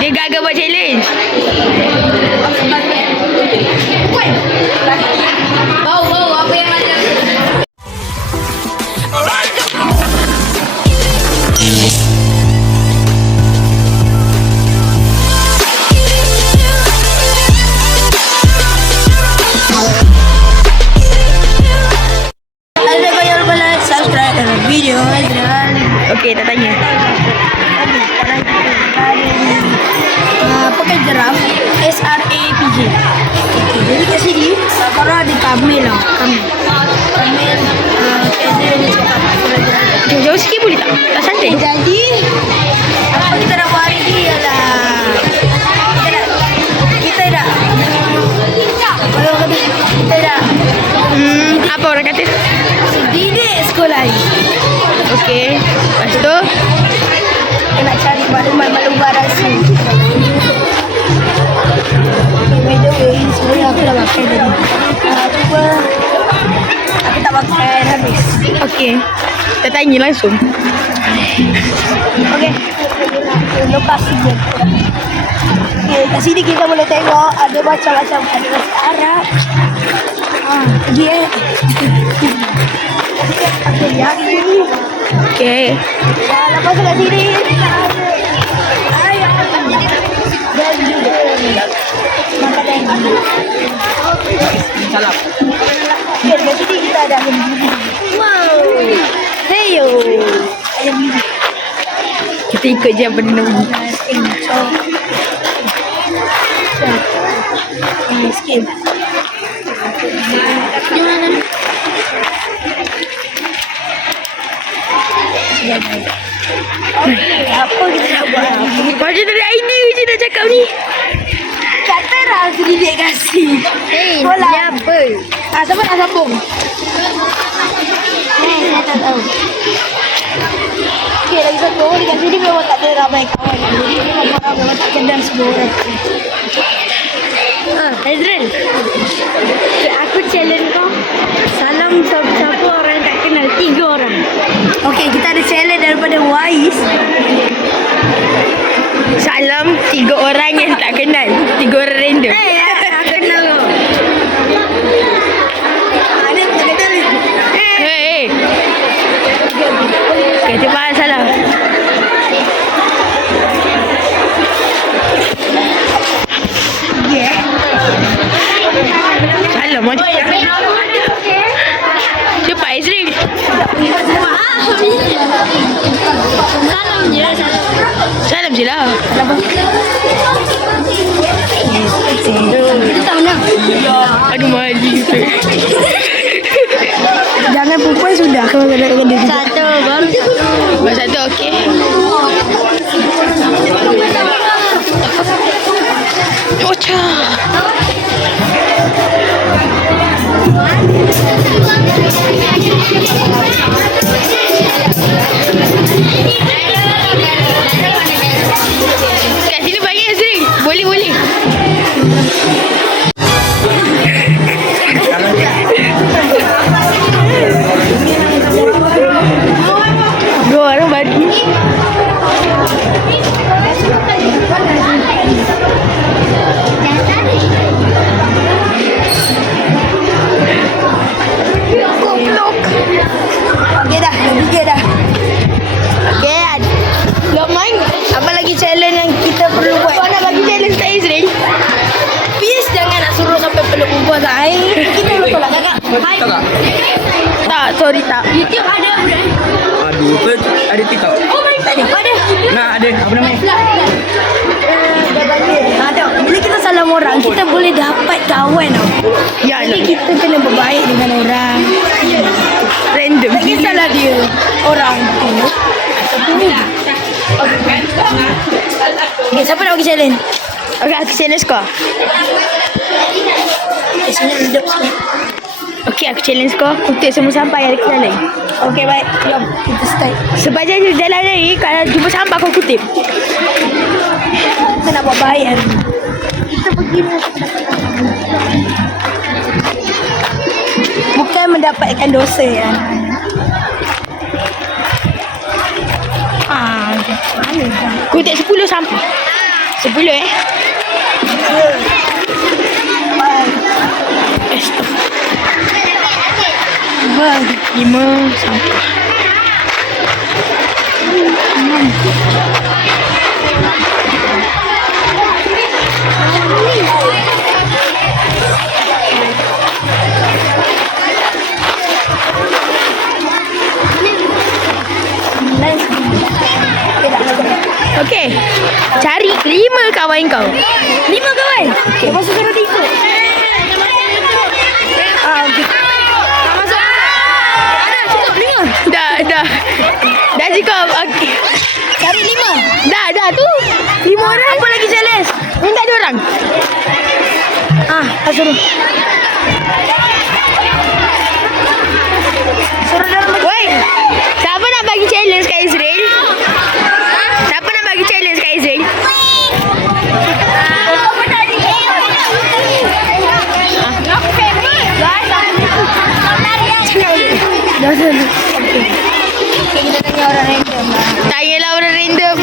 Dia gagal buat challenge. Bau apa yang ada? Okey, tak tanya. Pakai geram SRAPJ. Jadi kat sini kalau ada Kamil lah. Kamil. Jauh sikit boleh tak? Tak santai. Jadi apa kita nak buat hari ni ialah kita dah Apa orang kata? didik sekolah ni. Okey. Lepas tu Kita nak cari maklumat rahsia. By the way, sebenarnya aku dah makan tadi. Cuba aku tak makan habis. okey. Tak tanya langsung. Okey. Lokasi dia. Okey, kat sini kita boleh tengok ada macam-macam, ada bahasa Arab. Dia. Okey, yang ini. Okey. Lepas tu kat sini ayam dan juga makanan. Salam. Okey, kat sini kita ada ayam bibi. Wow. Heyo. Ayam bibi. Kita ikut je apa dia nak bunyi. Skin. Okey, apa kita nak buat? Macam dari idea je nak cakap ni. Kata lah sedikit kasih. Bola. Ni apa? Siapa nak sambung? Saya tak tahu. Okey, lagi satu. Dekat sini memang tak ada ramai kawan. Jadi orang memang tak kenal semua orang. Azril. Aku challenge kau. Salam siapa orang yang tak kenal. 3 orang. Okey, kita ada challenge daripada Wais. Salam 3 orang yang tak kenal. 3 orang random. Tak kenal kau. Ada tak kenal ni? Hei. Kata faham salah. Yeah. Salam macam cepat Azril. Salam je. Salam je lah. Kita tahu nak. Aduh mali. Jangan perempuan sudah kalau nak kena. Satu baru satu. Baru satu okey. Ocha. Kat sini bagi Azril. Boleh. Dua orang bagi. Okey dah, tiga dah. Okey, Gak main. apa lagi challenge yang kita perlu buat? Kau nak bagi challenge tak Azril? Please jangan nak suruh sampai peluk perempuan tak. Kita lupa lah kakak. Hai. Tak, sorry tak. YouTube ada. Aduh, ada TikTok. Oh my god. Ada. Nah, ada. Apa namanya? Ada. Bila kita salam orang, kita boleh dapat kawan tau. Ya Jadi lah. kita kena berbaik dengan orang. Random. Tak kisahlah dia orang tu ataupun ni. Okay, siapa nak bagi challenge? Okay, aku challenge kau. Okay, sini hidup sikit. Okay, aku challenge kau. Kutip semua sampah yang ada kat jalan. Okay, baik. Jom, kita start. Sepanjang jalan ni, kalau jumpa sampah kau kutip. Kita nak buat baik hari ni. Kita begini. Bukan mendapatkan dosa ya. sampai 10 5 sampah. Okey. Cari 5 kawan kau. 5 kawan. Okay. Lepas tu suruh dia ikut. Okay. Ada cukup 5. Dah. Dah cukup. Okey. Cari 5. Dah tu. 5 orang. Apa lagi challenge? Minta 2 orang. Suruh. Suruh dalam bagi. Woi. Siapa nak bagi challenge kat Israel? Siapa nak bagi challenge kat Israel? Dah sana. Okay, kita tanya orang random lah. Tanyalah orang random.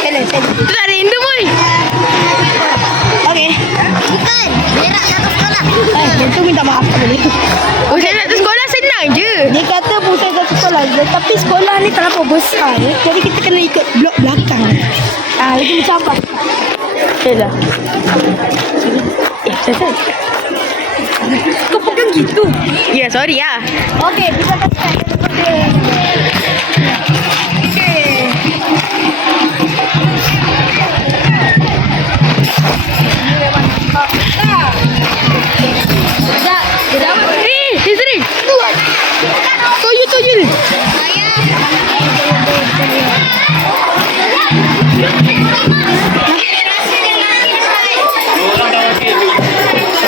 Challenge. Tu tak random oi. Okay. Bukan. Berak satu sekolah. Itu minta maaf tak boleh. Usaha satu sekolah senang je. Dia kata bukan satu sekolah je. Tapi sekolah ni terlalu besar. Jadi kita kena ikut blok belakang. Lagi macam apa? Dah. Betul. Kau pegang gitu. Ya, sorry lah. Okey, kita kasih. Israel. Toyol.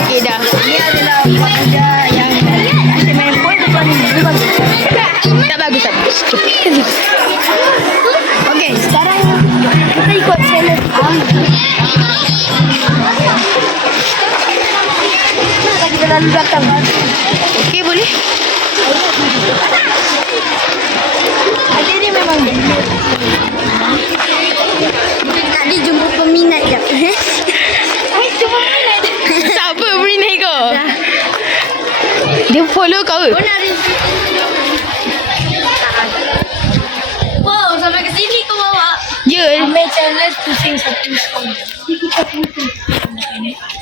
Okey dah. Ini adalah pemuda yang asyik main bola depan ni. Tak bagus. Okey, sekarang kita ikut challenge kita lalu belakang. Okey, boleh. Adik ni memang tadi jumpa peminat je. Cuma peminat. Siapa peminat kau? Dia follow kau ke? Wow, sampai ke sini kau bawa. Ya. Ambil challenge pusing satu sekolah.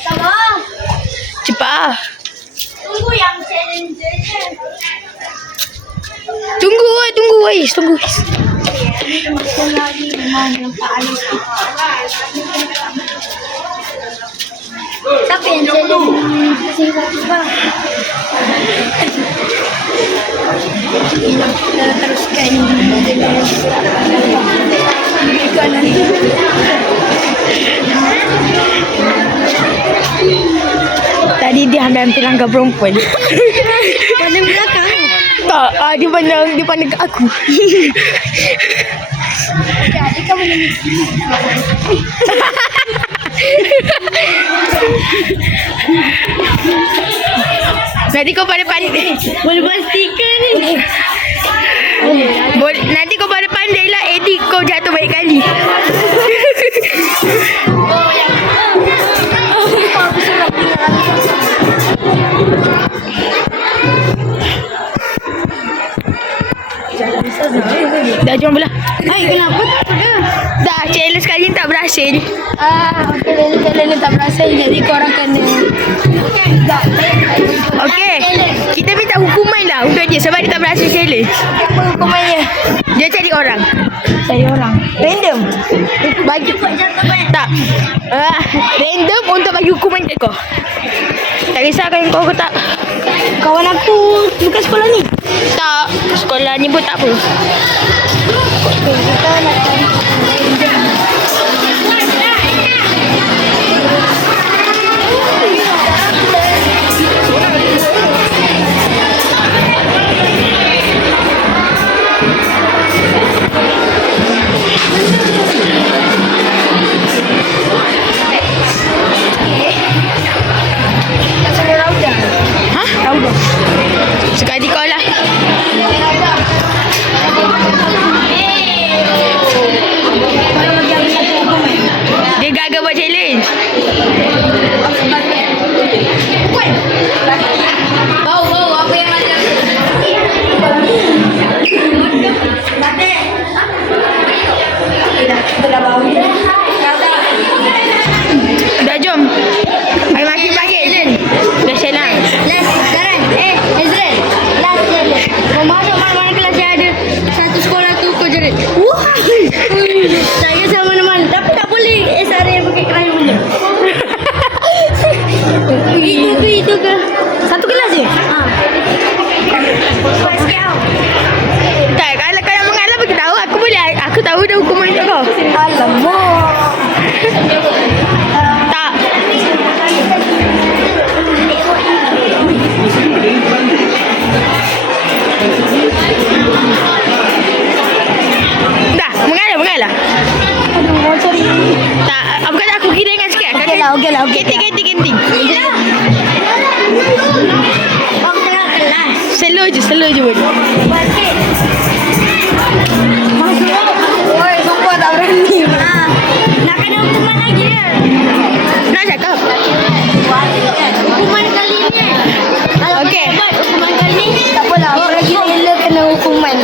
Sama. Cepat ah. Tunggu yang challenge je. Tunggu guys. Masa lagi memang nampak Alis. Siapa yang challenge? Kita teruskan Tadi dia ambil langkah perempuan. pandang belakang. Tak, dia pandang kat aku. Jadi kamu ni. Nanti kau pada pandai. Boleh buat stiker ni. Nanti kau pada pandai lah edit kau jatuh baik kali. Dah jom belah. Hai, kenapa tak ada? Dah, challenge kali ni tak berhasil. Okey, challenge tak berhasil jadi korang kena. Okey, kita minta hukuman lah untuk dia sebab dia tak berhasil challenge. Apa hukumannya? Dia cari orang. Cari orang. Random. Bagi tak. Random untuk bagi hukuman kat kau. Tak risaukan kau ke tak? Kawan aku bukan sekolah ni. Tak, sekolah ni pun tak apa. Okey, kita nak cari. Suka hati kau lah. Kau masuk mana-mana kelas yang ada satu sekolah tu kau jerit. Wah. Tak kisah mana-mana. Tapi tak boleh SRA pakai kerayun benda. Itu ke? Satu kelas je? Ha. Tak, kalau mengalah bagi tahu aku boleh. Aku tahu dah hukuman untuk kau. Alamak. Tak. Dah, mengalah. Aduh, mau cari. Tak, apa kata aku kira dengan sikit. Okey lah. Genting. Kau tengah kelas. Slow je boleh. Oi, sumpah tak berani. Nak kena hukuman lagi ya? Nak cakap? Hukuman kali ni. Okey. Hukuman kali ni. Tak apalah, aku lagi rela kena hukuman.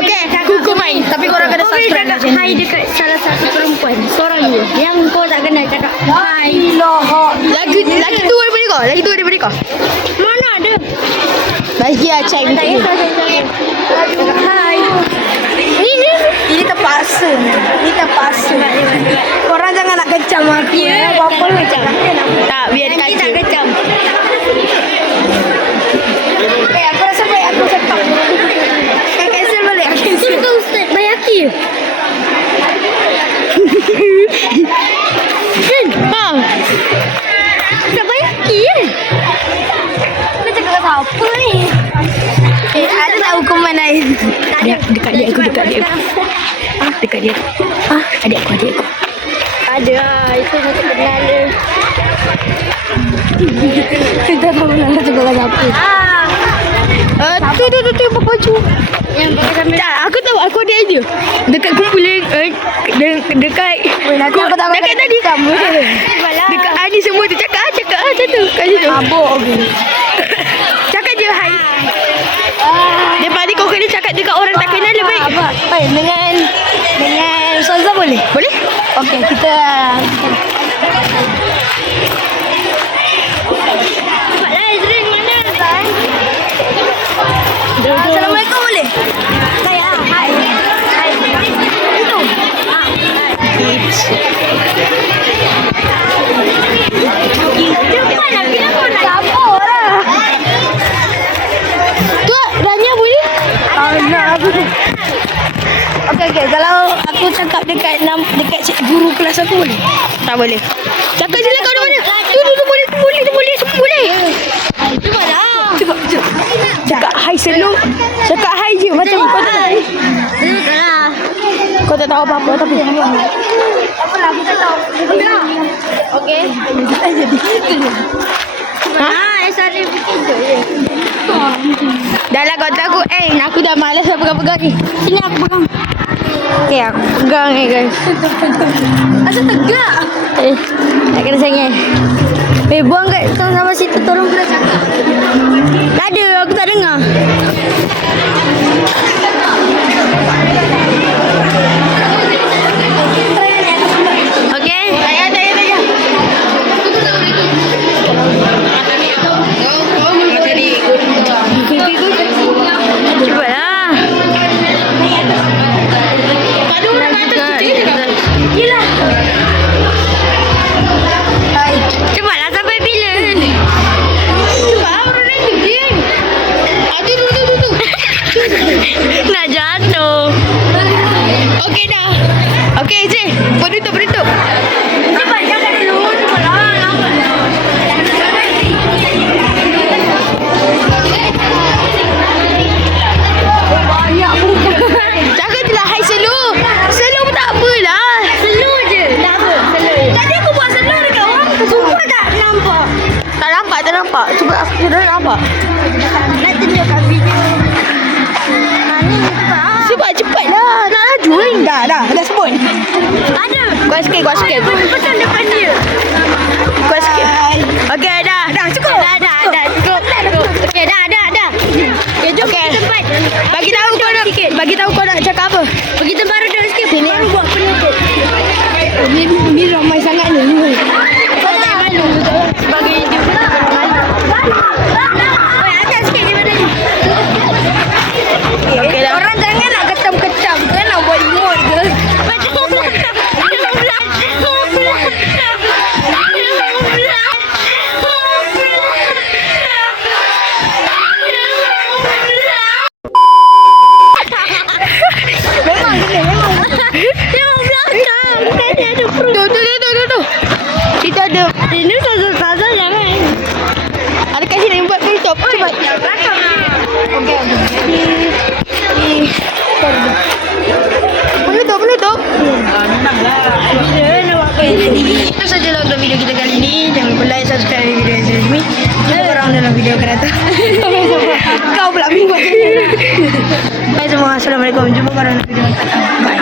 Okey, hukuman. Tapi korang kena subscribe cakap channel. hai dekat salah satu perempuan. Seorang je. Yang kau tak kenal cakap hai. Lagi tu daripada kau. Mana ada? Bagi Acai Tak kisah saya. Hai. Ini terpaksa. Korang jangan nak kecam aku. Ya, apa kecam? Tak, biar dia Nanti kaca. tak kecam. Aku rasa baik aku cakap. Cancel balik. Cancel kau Ustaz. Bayaki. Ha. Tak bayaki kan? Kau cakap pasal apa ni? Ada tak hukuman lain? Dekat dia aku. Dekat dia. Adik aku. Ada. Itu macam kenal dia. Kita tak kenal cakap pasal apa. Tu pakai baju. Yang pakai sambil. Tak, aku tahu. Aku ada idea. Dekat kumpulan dekat Nanti aku tak dekat tadi kamu. Dekat Ani semua tu cakap macam tu. Kat situ. Mabuk. Cakap je hai. Lepas ni kau kena cakap dekat orang tak kenal lebih baik. Baik, dengan Ustazah boleh? Boleh? Okey, kita Assalamualaikum boleh? Saya. Hai. Itu. Cepat nak bilang kau nak apa lah. Tu Rania boleh? Okey. Kalau aku cakap dekat guru kelas aku boleh? Tak boleh. Cakap je lah kau ada mana. Tu boleh. Semua boleh. Cuba. Cakap hai slow. Cakap hai je. Macam kau tak tahu. Kau tak tahu apa-apa tapi. Apalah, kita tahu. Okey. SRA begitu je. Dah lah kau takut. Aku dah malas nak pegang-pegang ni. Sini aku pegang. Okay, aku pegang ni guys. Asal tegak. Tak kena sengih. Buang kat sama situ, tolong kena cakap. Tak ada, aku tak dengar. Okey. Tanya. Cubalah. Ada orang atas tu je. Yelah. Cepatlah sampai bila? Cepat orang itu je. Tu. Nak jatuh. Okey dah. Okey je. Bertutup. Cepat, jangan dulu. Cepatlah. Banyak bukan. Cakap je lah hai slow. Slow pun tak apalah. Slow je. Tak apa, slow je. Tadi aku buat slow dekat orang. Sumpah tak nampak. Tak nampak. Cuba aku dah nampak. Nak tunjukkan video. Ni cepat. Cepatlah. Nak laju ni. Dah sebut. Ada. Kau sikit. Betul depan dia. Kau sikit. Okey dah. Cukup. Dah. Cukup. Okey, dah. Okay, jom Okey. tempat. Bagi tahu kau nak cakap apa. Pergi tempat redor sikit. Sini. Baru buat penutup. Ni ramai sangat ni. Kau tak malu. Sebagai dia. Oi, atas sikit daripada ni. Assalamualaikum. Jumpa pada video yang akan datang. Bye.